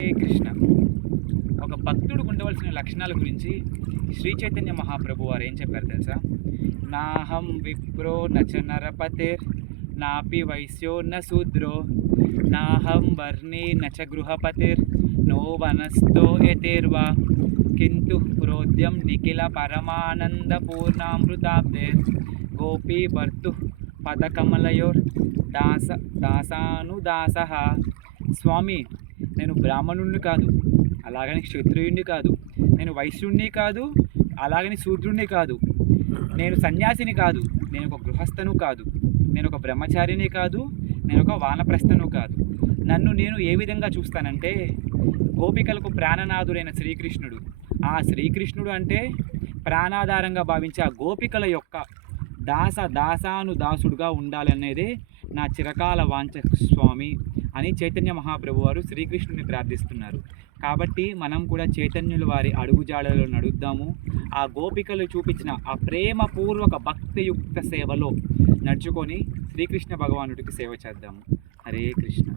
హరే కృష్ణ. ఒక భక్తుడికి ఉండవలసిన లక్షణాల గురించి శ్రీ చైతన్య మహాప్రభు వారు ఏం చెప్పారు తెలుసా? నాహం విప్రో నచ నరపతిర్ నాపి వైశ్యో న శూద్రో నాహం వర్ణి నచ గృహపతిర్ నో వనస్థో యతేర్వా కింతు ప్రోద్యం నిఖిల పరమానంద పూర్ణామృతాబ్దే గోపీ భర్తు పదకమలయోర్ దాసానుదాస. స్వామి, నేను బ్రాహ్మణుణ్ణి కాదు, అలాగని క్షత్రియుణ్ణి కాదు, నేను వైశ్యుణ్ణి కాదు, అలాగని శూద్రుణ్ణి కాదు, నేను సన్యాసిని కాదు, నేను ఒక గృహస్థను కాదు, నేను ఒక బ్రహ్మచారిని కాదు, నేను ఒక వానప్రస్థను కాదు. నన్ను నేను ఏ విధంగా చూస్తానంటే, గోపికలకు ప్రాణనాథుడైన శ్రీకృష్ణుడు. ఆ శ్రీకృష్ణుడు అంటే ప్రాణాధారంగా భావించే ఆ గోపికల యొక్క దాసానుదాసుడుగా ఉండాలనేదే నా చిరకాల వాంఛ స్వామి అని చైతన్య మహాప్రభు వారు శ్రీకృష్ణుని ప్రార్థిస్తున్నారు. కాబట్టి మనం కూడా చైతన్యుల వారి అడుగుజాడలో నడుద్దాము. ఆ గోపికలు చూపించిన ఆ ప్రేమపూర్వక భక్తియుక్త సేవలో నడుచుకొని శ్రీకృష్ణ భగవానుడికి సేవ చేద్దాము. హరే కృష్ణ.